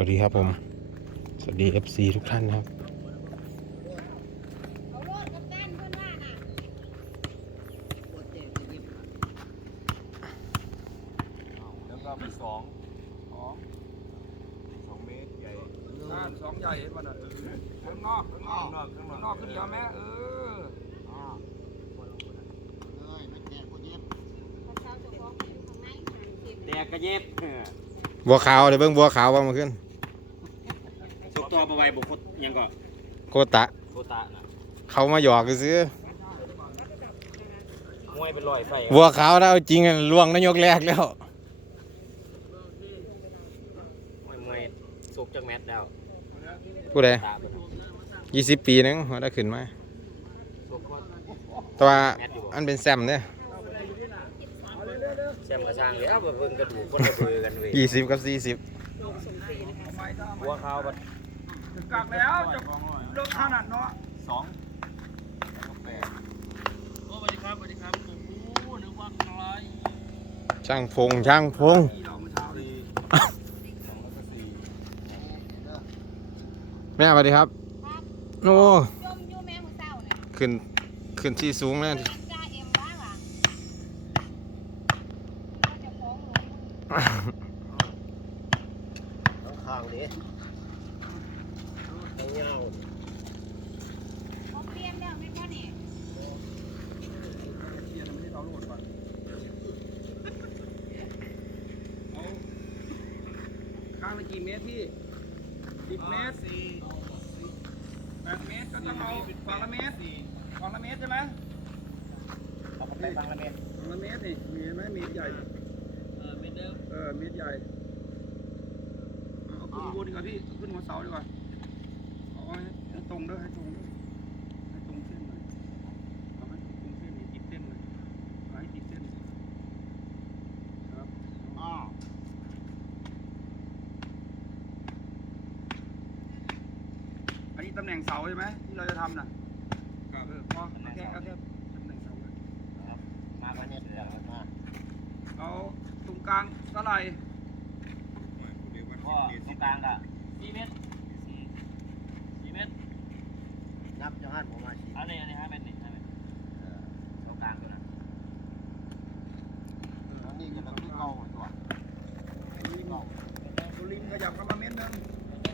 วัสดีครับผม สวัสดี FC ทุกท่านนะครับเอาโลดกับแต้นเพื่อนว่าน่ะแล้วก็มีสองสองสองเมตรใหญ่น่านสองใหญ่เห็นป่ะน่ะข้างนอกข้างนอกข้างนอกข้างนอกข้างนอกขึ้นเดียวแม่เออพอเช้าเจะฟ้าของอยู่ข้างในหางเข็มแดกกระเย็บบัวขาวเดี๋ยวเบิ่งบัวขาวว่ามาขึ้น สุกตัวมาไว้บุคคลยังก่อนโกตะ โคตะนะเขามาหยอกซื้อมวยเป็นรอยไฟบัวขาวถ้าเอาจริงอะล่วงนายกแรกแล้ว มวยมวยสุกจังแมทแล้วผู้ใดตาบ่นะยี่สิบปีนึงเขาได้ขึ้นมา สุกก็แต่ว่าอันเป็นแซมเนี่ยแซมกระช่างเลยเอาไปเบิ่งกระดูกคนละเบือกันเว้ยยี่สิบกับสี่สิบหัวขาวบัด กลับแล้วจะเลิกขนาดเนาะสองแล้วก็แปดช่างพงช่างพงที่เราเมื่อเช้าเลยสี่สองแล้วก็สี่แม่สวัสดีครับ โอ้จมอยู่แม่มือเศร้าเนี่ยขึ้นขึ้นที่สูงเลย จ้าเอ็มบ้างล่ะเราจะฟ้องหลวง ต้องข้างดิต้องเงา เขาเปลี่ยนแล้วไม่พอนี่ เทียนไม่ได้เราโหลดป่ะเอา ข้างละกี่เมตรพี่สิบเมตรสี่แปดเมตรก็ต้องเอาฝั่งละเมตรฝั่งละเมตรใช่ไหมเอาไปฟังละเม็ดฝั่งละเมตรนี่มีไหมเมตรใหญ่ เออเม็ดเดิมเออเมตรใหญ่เอาขึ้นบนดีกว่าพี่เอาขึ้นหัวเสาดีกว่าเอาให้ตรงเด้อให้ตรงเด้อให้ตรงเส้นหน่อยเอาให้ตรงเส้นนี่ติดเส้นหน่อยเอาให้ติดเส้นครับอ้ออันนี้ ตำแหน่งเสาใช่ไหมที่เราจะทำน่ะครับเออพอเอาแค่เอาแค่ตำแหน่งเสาไว้มากันเนี่ยเสือมาเอาตรงกลางเท่าไหร่พ่อตรงกลางก็สี่เมตรสี่สี่เมตร นับจังหันผมมาสิ อันนี้อันนี้ห้าเมตรนี่ห้าเมตรเออตรงกลางตัวนั้น อันนี้ก็ต้องเก่าตัว ลิงดูลิงขยับเข้ามาเมตรหนึง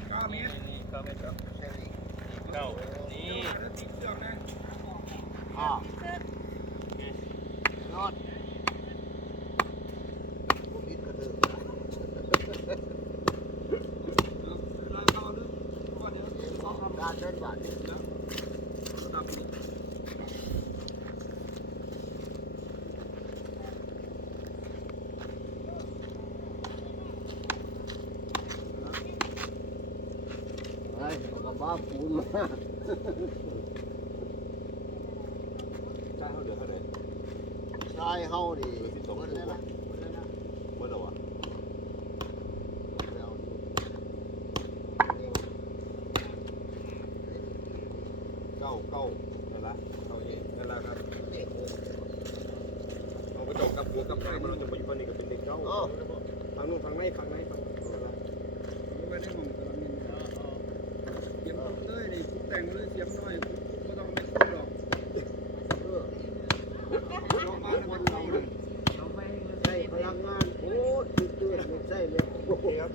เก้าเมตร นี่ก็เมตร เส้นนี้ เก้านี่ แล้วติดเชือกนะ อ้อ เสื้อย อดผมนิดกระตือ เราเข้าลึกเพราะว่าเดี๋ยวเขาทำ การเดิน บาดระดับนี้ไอ้กับบ้าปูนมาจ้างเขาเดือดเท่าไหร่ชายเฮาดิสิบสองเบิดลูเลยกนะเบิดเลยนะเมื่อไหร่วะ แล้ว เก้าเก้านั่นละเอาเองนั่นละครับเอาไปจบกับหัวกับหางมันเราจะมาอยู่ฝั่งนี้ก็เป็นเด็กเก้าทางนู้นทางไหนฝั่งไหนฝั่งนู้นละเอาไว้ในห้องกำลังนี่เตรียมปุ๊บเลยนี่ปุ๊บแต่งเลยเสียมหน่อยปุ๊บก็ต้องไม่ปุ๊บหรอก เออ ลงมาแล้วมันเข้าเลย ใช้พลังงานโอ้ตื่นตื่นใช่เลยโอ้โห ครับ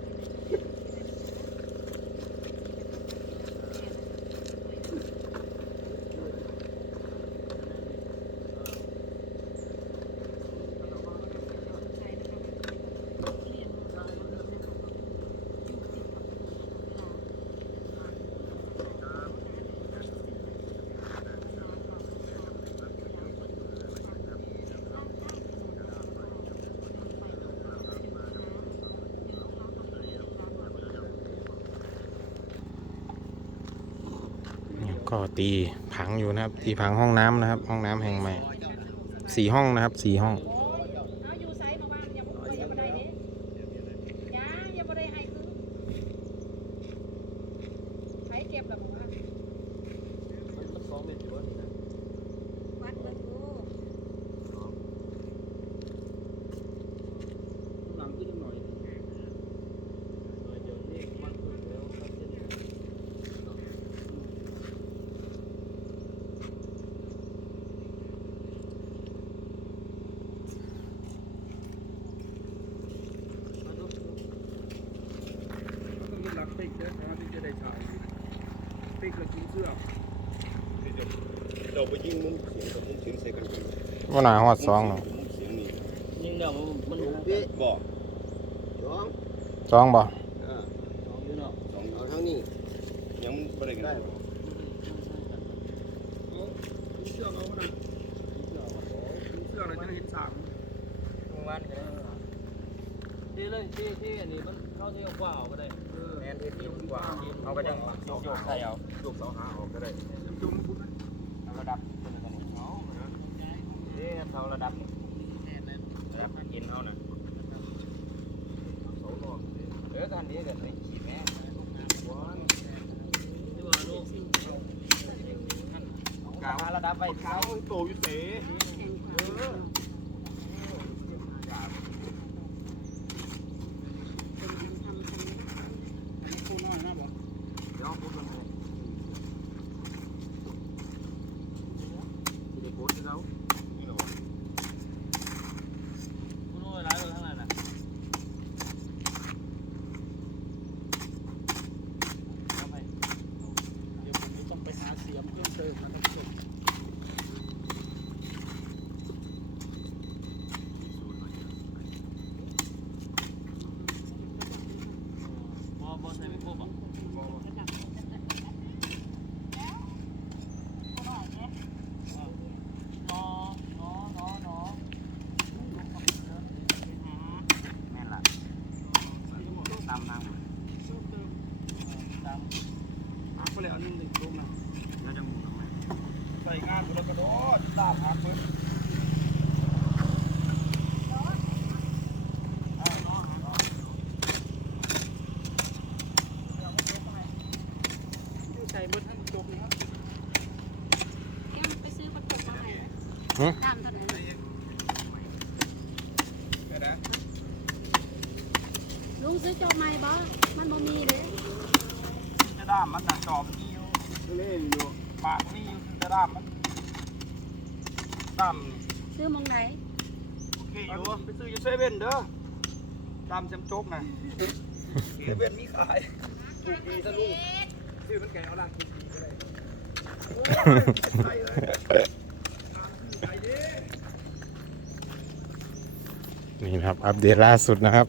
ก็ตีผังอยู่นะครับ ตีผังห้องน้ำนะครับ ห้องน้ำแห่งใหม่สี่ห้องนะครับสี่ห้อง เอาอยู่ไซส์มาบ้างอย่าบ่อย่าบ่ได้เด้จ้าอย่าบ่ได้ให้คือใครเก็บแบบว่า มันสองเมตรอยู่วะ วัดเบิ่งดู หลังขึ้นหน่อย เดี๋ยวนี้มัน ติ๊กเลยชิ้น เสื้อเราไปยิงมุมเสียงกับมุมเสียงใส่กันกันว่าหนาฮอดสองเนาะมุมเสียงนี่ยิงเดี๋ยวมันลูกพี่บอกสองสองบ่เออสองอยู่เนาะสองเอาทั้งนี้ยังไม่ได้กันได้ชิ้นเสื้อเขานะชิ้นเสื้ออะไรจะเห็นสามเมื่อวานกันที่เลยที่ที่อันนี้มันเข้าที่กว้าวก็ได้แอนเอ็ด ยิ่งกว่าเอาก็ยังโยกใส่เอาลูกเสาหาออกก็ได้จุ่มคุณเอาระดับเป็นกันเอาเนี่ยเท่าระดับระดับกินเขาน่ะเสาหลอกเออการนี้กันไม่ขีดแม่วันกาวระดับไปเขาโตวิเศษ อันนี้คู่น้อยนะบอก เดี๋ยวพูดกันเลยที่ได้โพสต์ให้เรานี่เหรอ คุณรู้ร้ายเลยทั้งนั้นนะ เดี๋ยวผมต้องไปหาเสียมเพิ่มเติมนะท่านผู้ชม บอบอใส่ไม่ครบอะนอนอนอนอแม่นละตามนางตาม หาไปเลยอันนี้หนึ่งลูกนะ แล้วจะหมุนออกมา ใส่งานไปแล้วกระโดดตามหาเพิ่นใส่เบิดให้มันจบนี่ครับแก้มไปซื้อประตูมาให้ตามเท่านั้นลุงซื้อจบใหม่บ่มันบ่มีเด้จะด้ามมันน่ะจอบนี่อยู่เล่นอยู่ปากนี่อยู่ จะด้ามมันด้ามซื้อมองไหนโอเคอยู่ไปซื้ออยู่เซเว่นเด้อด้ามจำโจกน่ะเซเว่นมีขายถูกดีซะลูกซื้อมันแกเอาล่างถูกดีก็ได้โอ้ยใส่เลยใส่ดินี่นะครับ อัปเดตล่าสุดนะครับ